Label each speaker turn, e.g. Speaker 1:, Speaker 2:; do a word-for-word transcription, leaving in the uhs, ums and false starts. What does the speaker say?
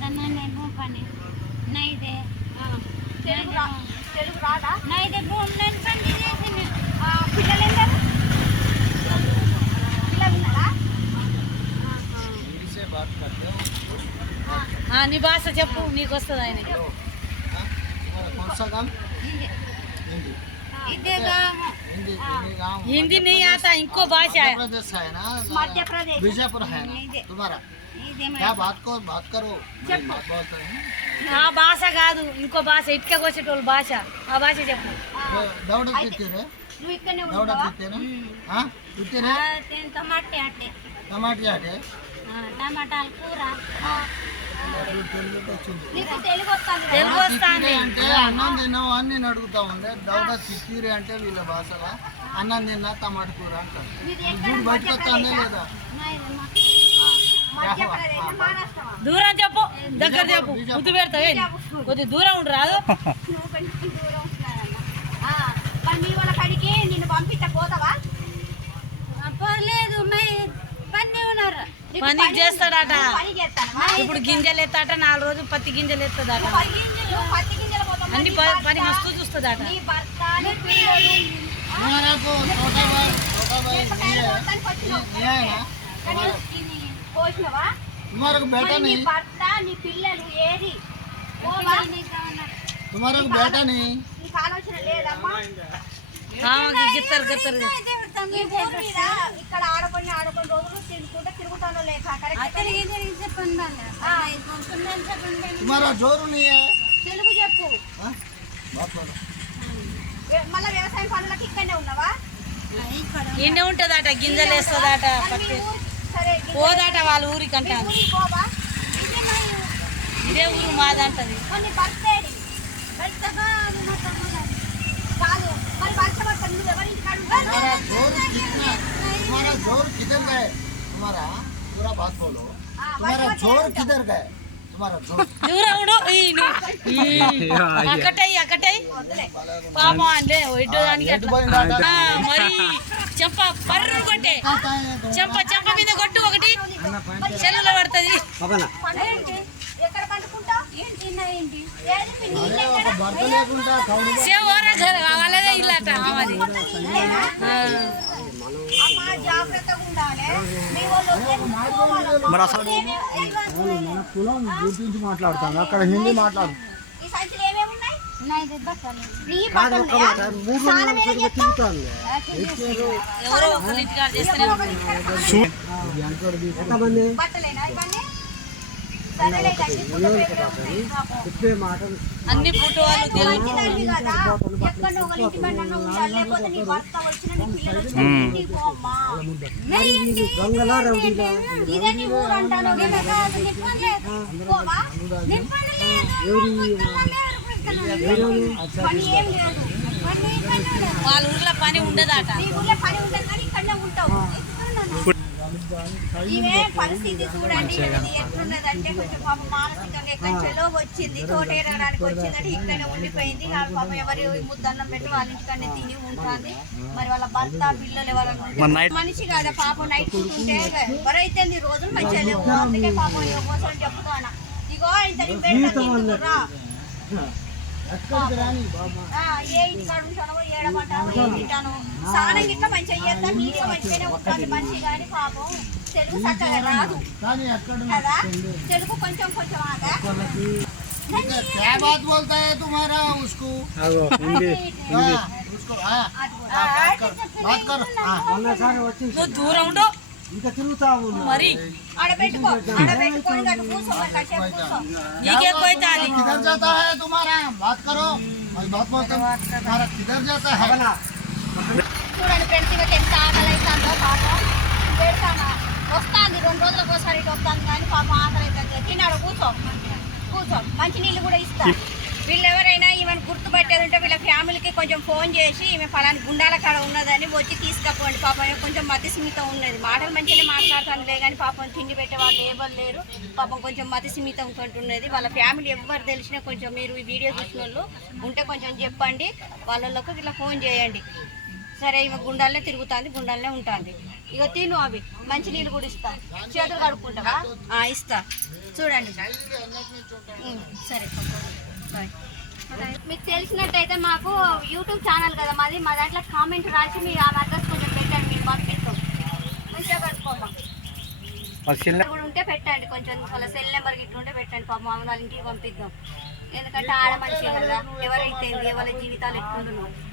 Speaker 1: పని నైదే తెలుగు తెలుగు రాదా నైదే నేను పని చేసింది పిల్లలు ఎందరు పిల్లలు ఉన్నారా
Speaker 2: నీ భాష చెప్పు నీకు వస్తుంది ఆయన हिंदी नहीं आता इनको भाषा है
Speaker 3: प्रदेश है ना
Speaker 1: मध्य प्रदेश
Speaker 3: बीजापुर है ना तुम्हारा क्या बात को बात करो बात बोलते हैं
Speaker 2: हाँ भाषा కాదు ఇంకో భాష ఇటుక కోసేటోళ్ళు భాష ఆ భాష చెప్పు
Speaker 3: దౌడ తిత్తేరే
Speaker 1: నువ్వు ఇక్కడనే
Speaker 3: దౌడ
Speaker 1: ఉంటావా
Speaker 3: తిత్తేరే ఆ తిత్తేరే
Speaker 1: నేను టమాటే అట్టే
Speaker 3: టమాటా అంటే
Speaker 1: టమాటాలు కూర నీకు తెలుగు వస్తుంది
Speaker 2: తెలుగు వస్తుంది
Speaker 3: అంటే అన్నం తిన్నావు అని నేను అడుగుతా ఉండే దౌడ తిత్తీరే అంటే వీళ్ళ భాషలో అన్నం తిన్నా టమాటా కూర అంటారు ఇప్పుడు బయటకు వస్తుందే లేదా
Speaker 2: దూరం చెప్పు దగ్గర చెప్పు ముద్దు పెడతావే కొద్ది దూరం ఉండు రాదు
Speaker 1: మీ వాళ్ళ కడికి నిన్ను పంపిస్తా పోతావా పోలేదు పని ఉన్నారు
Speaker 2: పనికి చేస్తాడట
Speaker 1: పని చేస్తాను
Speaker 2: ఇప్పుడు గింజలు ఎత్తాట నాలుగు రోజులు పత్తి గింజలు ఎత్తదట
Speaker 1: పత్తి గింజలు పోతాం
Speaker 2: అన్ని పని మస్తు చూస్తుందట
Speaker 1: నీ భర్త నీ పిల్లలు
Speaker 3: हमारा को छोटा भाई छोटा भाई ये है ना
Speaker 1: పోసినవా
Speaker 3: तुम्हारा को बेटा
Speaker 1: నీ
Speaker 3: नहीं
Speaker 1: భర్త నీ పిల్లలు ఏది పోవా
Speaker 3: तुम्हारा को बेटा नहीं
Speaker 1: నీకు ఆలోచన లేదమ్మా
Speaker 2: గిత్తరు గిత్తరు
Speaker 1: ఈ ఊరు మీద ఇక్కడ ఆడుకొని ఆడుకొని రోజులు తిరుగుకుంటే తిరుగుతానో లేక
Speaker 3: तुम्हारा जोर नहीं है
Speaker 1: తెలుగు చెప్పు
Speaker 3: हाँ? बात बोलो
Speaker 1: మళ్ళీ వ్యవసాయం పనులకు ఇక్కడనే ఉన్నావా
Speaker 2: ఇన్నే ఉంటదట గింజలు వేస్తుందట
Speaker 1: మరి మీ ఊరు సరే
Speaker 2: పోదాట వాళ్ళ ఊరికి
Speaker 1: మీ
Speaker 2: అంటాను
Speaker 1: ఊరికి పోవా
Speaker 2: ఇదే ఊరు మాదంటది
Speaker 1: కొన్ని బర్త్డేడి కాదు మరి వర్షం వస్తుంది నువ్వు ఎవరింటి కాడు
Speaker 3: तुम्हारा जोर कितना तुम्हारा जोर किधर गए तुम्हारा पूरा बात बोलो तुम्हारा जोर किधर गए तुम्हारा जोर
Speaker 2: దూరం ఉండు ఈ నువ్వు. ఈ అక్కటై అక్కటై పాపం అంటే ఒడ్డు దానికి అట్లా ఆ, మరి చెంప పర్రు కొట్టే చెంప చెంప మీద కొట్టు ఒకటి చెరువులో పడుతుంది
Speaker 1: ఎక్కడ పండుకుంటావు ఏంటి ఏంటి ఏది మీ నీళ్ళు
Speaker 3: अरे
Speaker 1: ఎక్కడ?
Speaker 3: वो बर्तन लेकुंटा कौड़ी
Speaker 2: సేవరా వాళ్ళదే ఇల్లాట మాది
Speaker 1: ఇల్లేనా? అమ్మా జాగ్రత్తగా ఉండాలి మీ వాళ్ళు వస్తే నువ్వు పోవాలి. ఏమేమి-
Speaker 3: మన కులం గురించి మాట్లాడతాను అక్కడ హిందీ మాట్లాడు
Speaker 1: ఈ సంచులు ఏమేమి ఉన్నాయి నీ బట్టలు ఉన్నాయా? స్నానం ఏడ చేస్తావు?
Speaker 2: ఎవరో ఒకరి ఇంటికాడ చేస్తేనే ఉంటుంది.
Speaker 1: బట్టలేనా ఇవన్నీ సరేలే గట్టి ఫోటో పేపర్ ఉన్నాయి పాపం.
Speaker 2: అన్ని ఫోటో వాళ్ళు దేవుడు
Speaker 1: మంచిదానివి కదా ఎక్కడో ఒకరి ఇంటి పైన ఉండాలి లేకపోతే నీ భర్త వచ్చిన నీ పిల్లలు వచ్చిన ఇంటికి పోమ్మా ఇదే నీ ఊరు అంటాను పోవా పని ఏం లేదు
Speaker 2: వాళ్ళ ఊర్లో పని ఉండదట
Speaker 1: నీ ఊళ్ళో పని ఉంటుంది కానీ ఇక్కడనే ఉంటావు ఇవే పరిస్థితి చూడండి ఇది ఎట్లున్నదంటే కొంచెం పాపం మానసికంగా ఎక్కడ చెలో వచ్చింది తోటేరడానికి వచ్చిందని ఇక్కడనే ఉండిపోయింది వాళ్ళ పాపం ఎవరి ముద్దన్నం పెట్టి వాళ్ళ ఇంటికనే తిని ఉంటుంది మరి వాళ్ళ భర్త పిల్లలు ఎవరన్నా మనిషి కదా పాపం నైట్ ఉంటే ఎవరైతే ఈ రోజులు మంచిగా లేవు అందుకే పాపం కోసం చెప్తాను ఇగో ఇంత పెడతా ఏ ఇంటికాడ ఉంటానో ఏడమంటాను ఏం తింటాను స్నానం గిట్లా మంచిగా చేస్తా నీట్గా మంచిగానే ఉంటుంది మనిషి కానీ పాపం తెలుగు చక్కగా రాదు కదా తెలుగు కొంచెం కొంచెం ఆగా
Speaker 3: क्या बात बोलता है तुम्हारा उसको हाँ, उसको हाँ, हाँ, बात कर बात कर हाँ
Speaker 2: నువ్వు దూరం ఉండు మరి
Speaker 1: ఆడబెట్టుకో ఆడబెట్టుకొని గట్టు కూర్చో మరి కాసేపు కూర్చో
Speaker 2: నీకెక్కువైతే అది
Speaker 3: किधर जाता है तुम्हारा बात करो मैं बात बोलता हूँ तुम्हारा किधर जाता है
Speaker 1: చూడండి ఫ్రెండ్స్ ఇవకి ఎంత ఆకలి అవుతుందో పాపం పెడతాను వస్తుంది రెండు రోజులకు ఒకసారి ఇటు వస్తాను కానీ పాపం ఆకలి అవుతుంది తిన్నాడు కూర్చో కూర్చో మంచి నీళ్ళు కూడా ఇస్తా వీళ్ళు ఎవరైనా ఈమెను గుర్తుపట్టేది ఉంటే వీళ్ళ ఫ్యామిలీకి కొంచెం ఫోన్ చేసి ఈమె ఫలాని గుండాల కాడ ఉన్నదని వచ్చి తీసుకపోండి పాపం కొంచెం మతి సిమితం ఉన్నది మాటలు మంచిగానే మాట్లాడతానులే కానీ పాపం తిండి పెట్టే వాళ్ళు ఎవరు లేరు పాపం కొంచెం మతి సిమితం కొంటున్నది వాళ్ళ ఫ్యామిలీ ఎవరు తెలిసినా కొంచెం మీరు ఈ వీడియో చూసిన వాళ్ళు ఉంటే కొంచెం చెప్పండి వాళ్ళకు ఇట్లా ఫోన్ చేయండి సరే ఇవి గుండాలనే తిరుగుతుంది, గుండాలనే ఉంటుంది. ఇక తిను అవి మంచి నీళ్ళు కూడా ఇస్తా. చేతులు కడుక్కుంటావా? ఆ, ఇస్తా. చూడండి. ఉమ్, సరే బాయ్. మీకు తెలిసినట్టయితే మాకు యూట్యూబ్ ఛానల్ కదా మాది, మా దాంట్లో కామెంట్ రాసి మీరు ఆ అడ్రస్ కొంచెం పెట్టండి, మీరు పంపిస్తాం. మంచిగా కట్టుకోమా కూడా ఉంటే పెట్టండి, కొంచెం వాళ్ళ సెల్ నెంబర్ గిట్ల ఉంటే పెట్టండి. పాపం వాళ్ళ ఇంటికి పంపిద్దాం. ఎందుకంటే ఆడ మనిషి కదా, ఎవరైతే ఎవరి జీవితాలు ఎత్తుకుంటున్నాం.